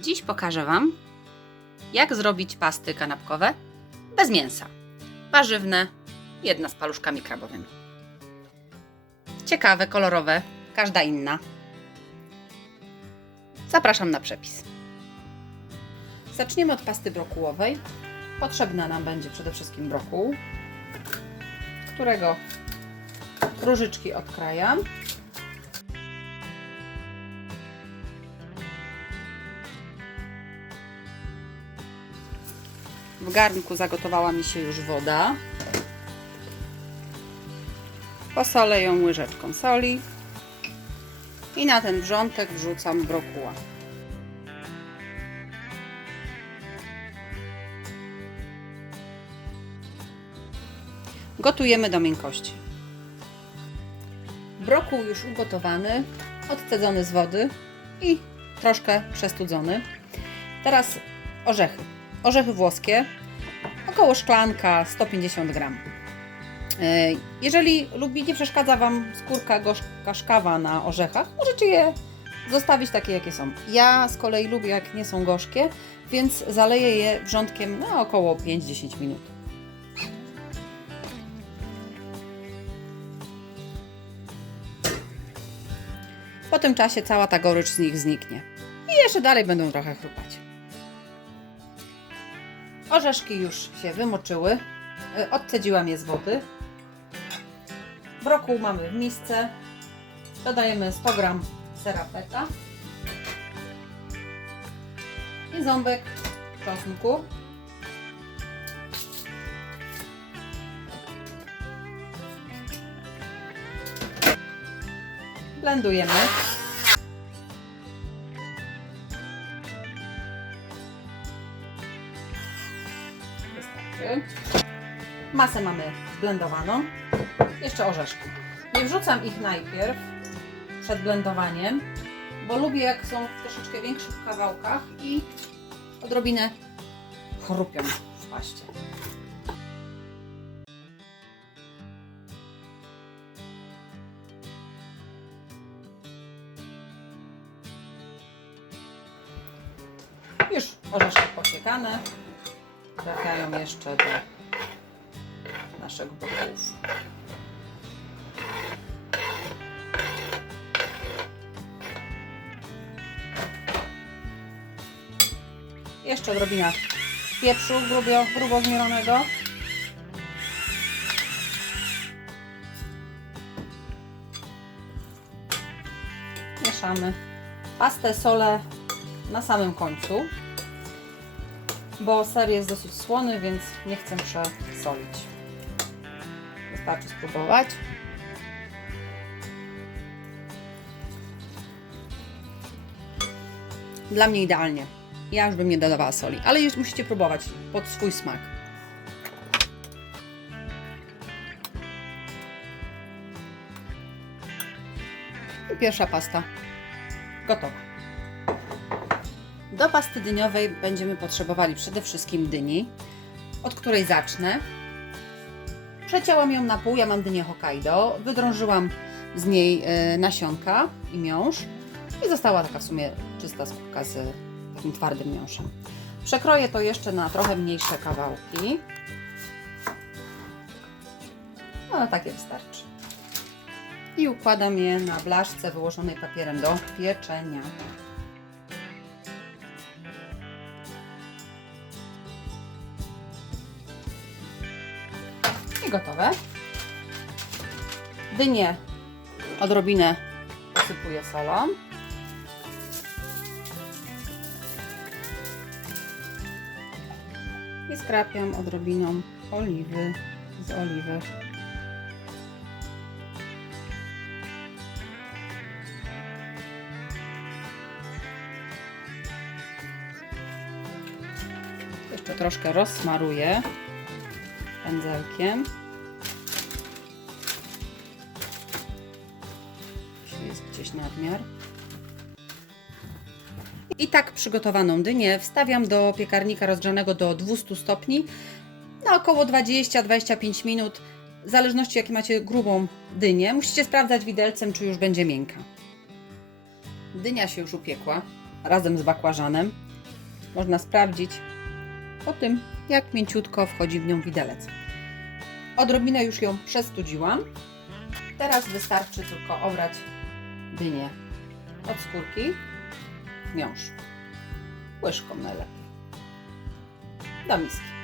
Dziś pokażę Wam, jak zrobić pasty kanapkowe bez mięsa. Warzywne, jedna z paluszkami krabowymi. Ciekawe, kolorowe, każda inna. Zapraszam na przepis. Zaczniemy od pasty brokułowej. Potrzebna nam będzie przede wszystkim brokuł, którego różyczki odkrajam. W garnku zagotowała mi się już woda. Posolę ją łyżeczką soli i na ten wrzątek wrzucam brokuła. Gotujemy do miękkości. Brokuł już ugotowany, odcedzony z wody i troszkę przestudzony. Teraz orzechy. Orzechy włoskie, około szklanka 150 gram. E, Jeżeli lubi, nie przeszkadza Wam skórka gorzka szkawa na orzechach, możecie je zostawić takie, jakie są. Ja z kolei lubię, jak nie są gorzkie, więc zaleję je wrzątkiem na około 5-10 minut. Po tym czasie cała ta gorycz z nich zniknie. I jeszcze dalej będą trochę chrupać. Orzeszki już się wymoczyły. Y, Odcedziłam je z wody. Brokuł mamy w misce. Dodajemy 100 g sera feta. I ząbek czosnku. Blendujemy. Masę mamy zblendowaną. Jeszcze orzeszki. Nie wrzucam ich najpierw przed blendowaniem, bo lubię jak są w troszeczkę większych kawałkach i odrobinę chrupią w paście. Już orzeszki posiekane trafiają jeszcze do naszych brokułów. Jeszcze odrobina pieprzu grubio, grubo zmielonego. Mieszamy. Pastę solę na samym końcu, bo ser jest dosyć słony, więc nie chcę przesolić. Wystarczy spróbować. Dla mnie idealnie. Ja już bym nie dodawała soli, ale już musicie próbować pod swój smak. I pierwsza pasta gotowa. Do pasty dyniowej będziemy potrzebowali przede wszystkim dyni, od której zacznę. Przecięłam ją na pół, ja mam dynię Hokkaido, wydrążyłam z niej e, nasionka i miąższ i została taka w sumie czysta skórka z takim twardym miąższem. Przekroję to jeszcze na trochę mniejsze kawałki. No, takie wystarczy. I układam je na blaszce wyłożonej papierem do pieczenia. I gotowe. Dynię odrobinę posypuję solą. I skrapiam odrobiną oliwy z oliwy. Jeszcze troszkę rozsmaruję pędzelkiem. Jeśli jest gdzieś nadmiar. I tak przygotowaną dynię wstawiam do piekarnika rozgrzanego do 200 stopni na około 20-25 minut, w zależności jakie macie grubą dynię. Musicie sprawdzać widelcem, czy już będzie miękka. Dynia się już upiekła razem z bakłażanem. można sprawdzić po tym, jak mięciutko wchodzi w nią widelec. Odrobinę już ją przestudziłam. Teraz wystarczy tylko obrać dynię od skórki, miąższ. Łyżką najlepiej. Do miski.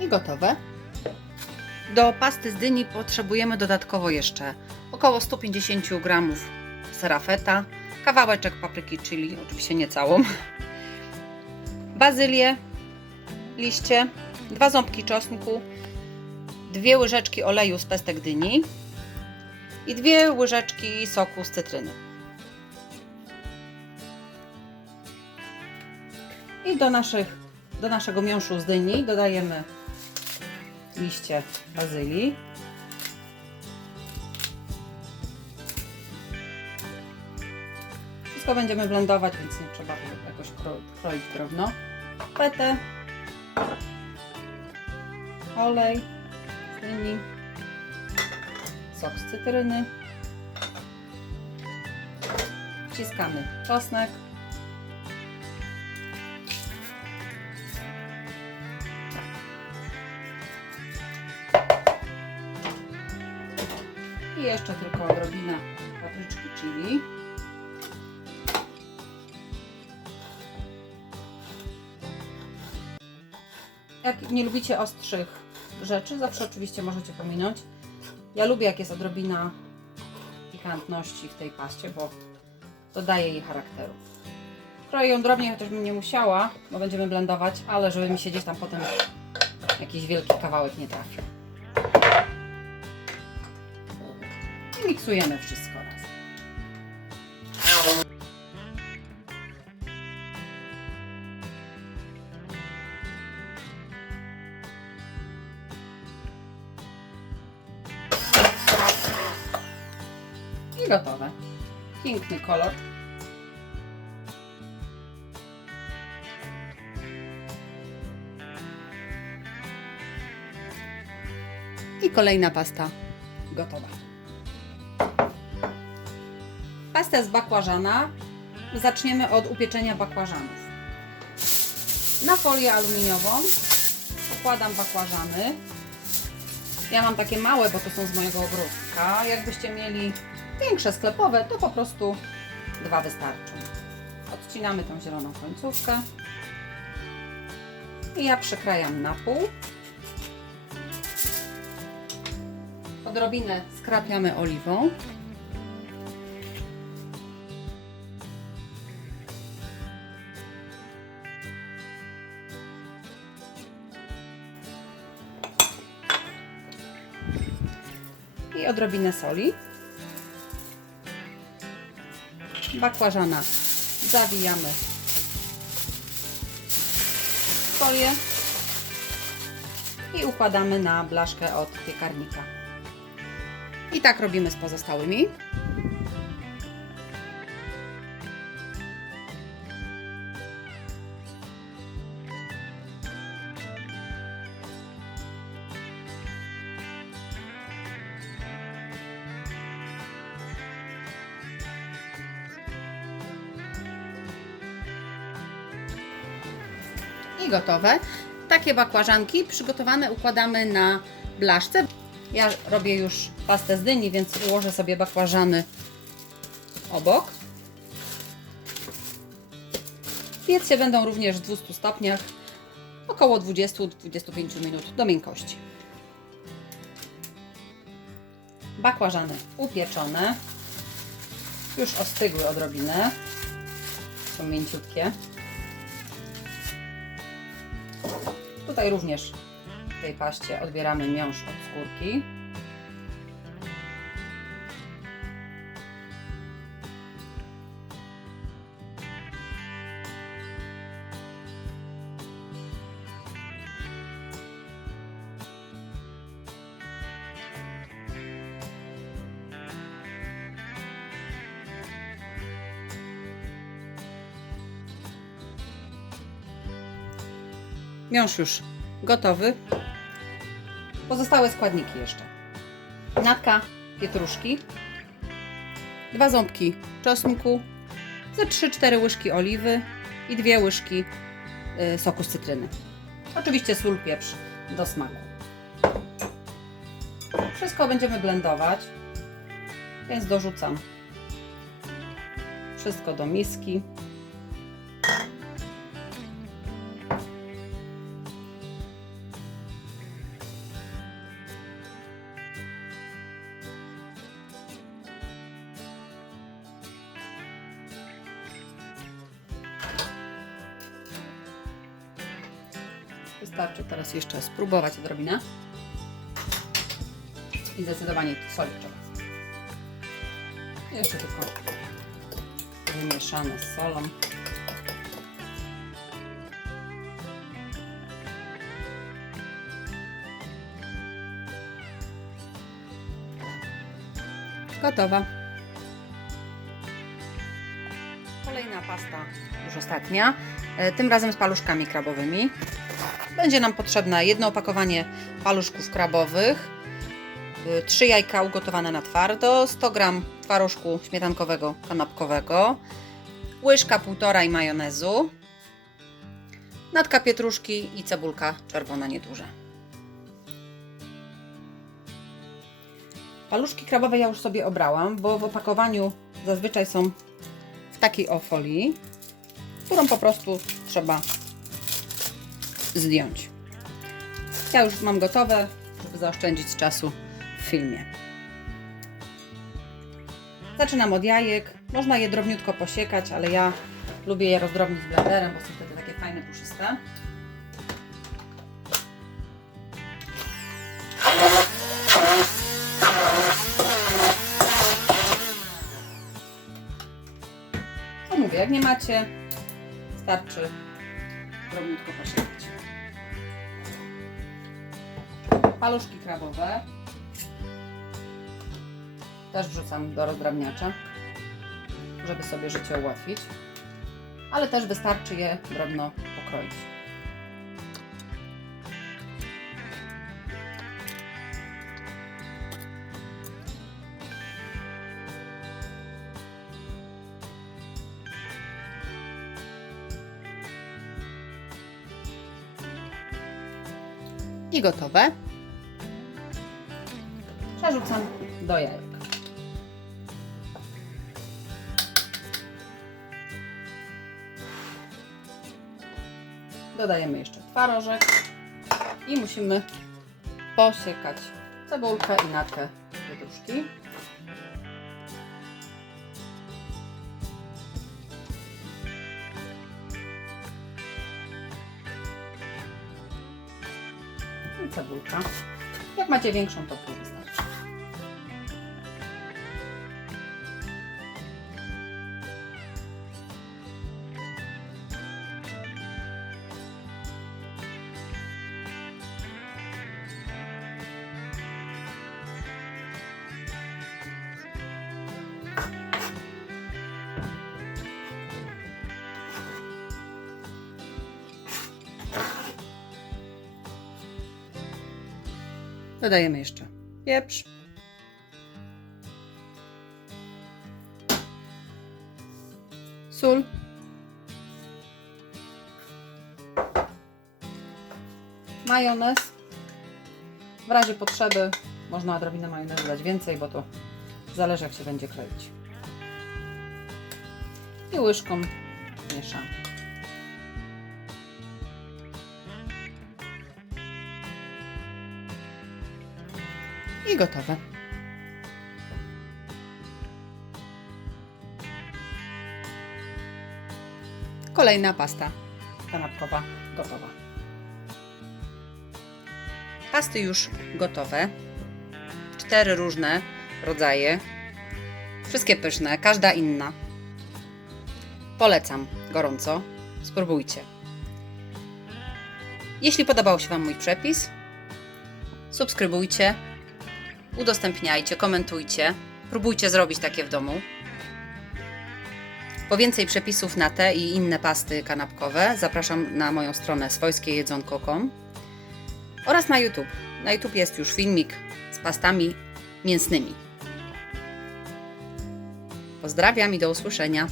I gotowe. Do pasty z dyni potrzebujemy dodatkowo jeszcze około 150 g sera feta, kawałeczek papryki chili, oczywiście nie całą, bazylię, liście, dwa ząbki czosnku, dwie łyżeczki oleju z pestek dyni i dwie łyżeczki soku z cytryny. I do, naszych, do naszego miąższu z dyni dodajemy liście bazylii. Wszystko będziemy blendować, więc nie trzeba jakoś kro- kroić drobno. Fetę, olej. Z dyni, sok z cytryny, wciskamy czosnek, jeszcze tylko odrobina papryczki chili. Jak nie lubicie ostrych rzeczy, zawsze oczywiście możecie pominąć. Ja lubię jak jest odrobina pikantności w tej paście, bo dodaje jej charakteru. Kroję ją drobnie, chociaż bym nie musiała, bo będziemy blendować, ale żeby mi się gdzieś tam potem jakiś wielki kawałek nie trafił. I miksujemy wszystko razem. I gotowe. Piękny kolor. I kolejna pasta gotowa. Pastę z bakłażana zaczniemy od upieczenia bakłażanów. Na folię aluminiową układam bakłażany. Ja mam takie małe, bo to są z mojego ogródka. Jakbyście mieli większe sklepowe, to po prostu dwa wystarczą. Odcinamy tą zieloną końcówkę. I ja przykrajam na pół. Odrobinę skrapiamy oliwą. Odrobinę soli. Bakłażana zawijamy w folię i układamy na blaszkę od piekarnika. I tak robimy z pozostałymi. I gotowe. Takie bakłażanki przygotowane układamy na blaszce. Ja robię już pastę z dyni, więc ułożę sobie bakłażany obok. Piec się będą również w 200 stopniach, około 20-25 minut do miękkości. Bakłażany upieczone, już ostygły odrobinę, są mięciutkie. Tutaj również w tej paście odbieramy miąższ od skórki. Miąższ już gotowy. Pozostałe składniki jeszcze. Natka pietruszki, dwa ząbki czosnku, ze 3-4 łyżki oliwy i dwie łyżki y, soku z cytryny. Oczywiście sól, pieprz do smaku. Wszystko będziemy blendować, więc dorzucam wszystko do miski. Jeszcze spróbować odrobinę. I zdecydowanie soli trzeba. Jeszcze tylko wymieszane z solą. Gotowa. Kolejna pasta, już ostatnia, e, tym razem z paluszkami krabowymi. Będzie nam potrzebne jedno opakowanie paluszków krabowych, y, trzy jajka ugotowane na twardo, 100 g twarożku śmietankowego kanapkowego, łyżka półtora i majonezu, natka pietruszki i cebulka czerwona nieduża. Paluszki krabowe ja już sobie obrałam, bo w opakowaniu zazwyczaj są w takiej o folii, którą po prostu trzeba zdjąć. Ja już mam gotowe, żeby zaoszczędzić czasu w filmie. Zaczynam od jajek. Można je drobniutko posiekać, ale ja lubię je rozdrobnić blenderem, bo są wtedy takie fajne, puszyste. Co mówię, jak nie macie, starczy drobniutko posiekać. Paluszki krabowe. Też wrzucam do rozdrabniacza, żeby sobie życie ułatwić. Ale też wystarczy je drobno pokroić. I gotowe. Przerzucam do jajek. Dodajemy jeszcze twarożek i musimy posiekać cebulkę i natkę pietruszki. I cebulka. Jak macie większą, to pół wystarczy. Dodajemy jeszcze pieprz. Sól. Majonez. W razie potrzeby można odrobinę majonezu dać więcej, bo to zależy jak się będzie kroić. I łyżką mieszamy. I gotowe. Kolejna pasta kanapkowa gotowa. Pasty już gotowe. Cztery różne rodzaje. Wszystkie pyszne, każda inna. Polecam gorąco. Spróbujcie. Jeśli podobał się Wam mój przepis, subskrybujcie, udostępniajcie, komentujcie. Próbujcie zrobić takie w domu. Po więcej przepisów na te i inne pasty kanapkowe zapraszam na moją stronę swojskiejedzonko.com oraz na YouTube. Na YouTube jest już filmik z pastami mięsnymi. Pozdrawiam i do usłyszenia.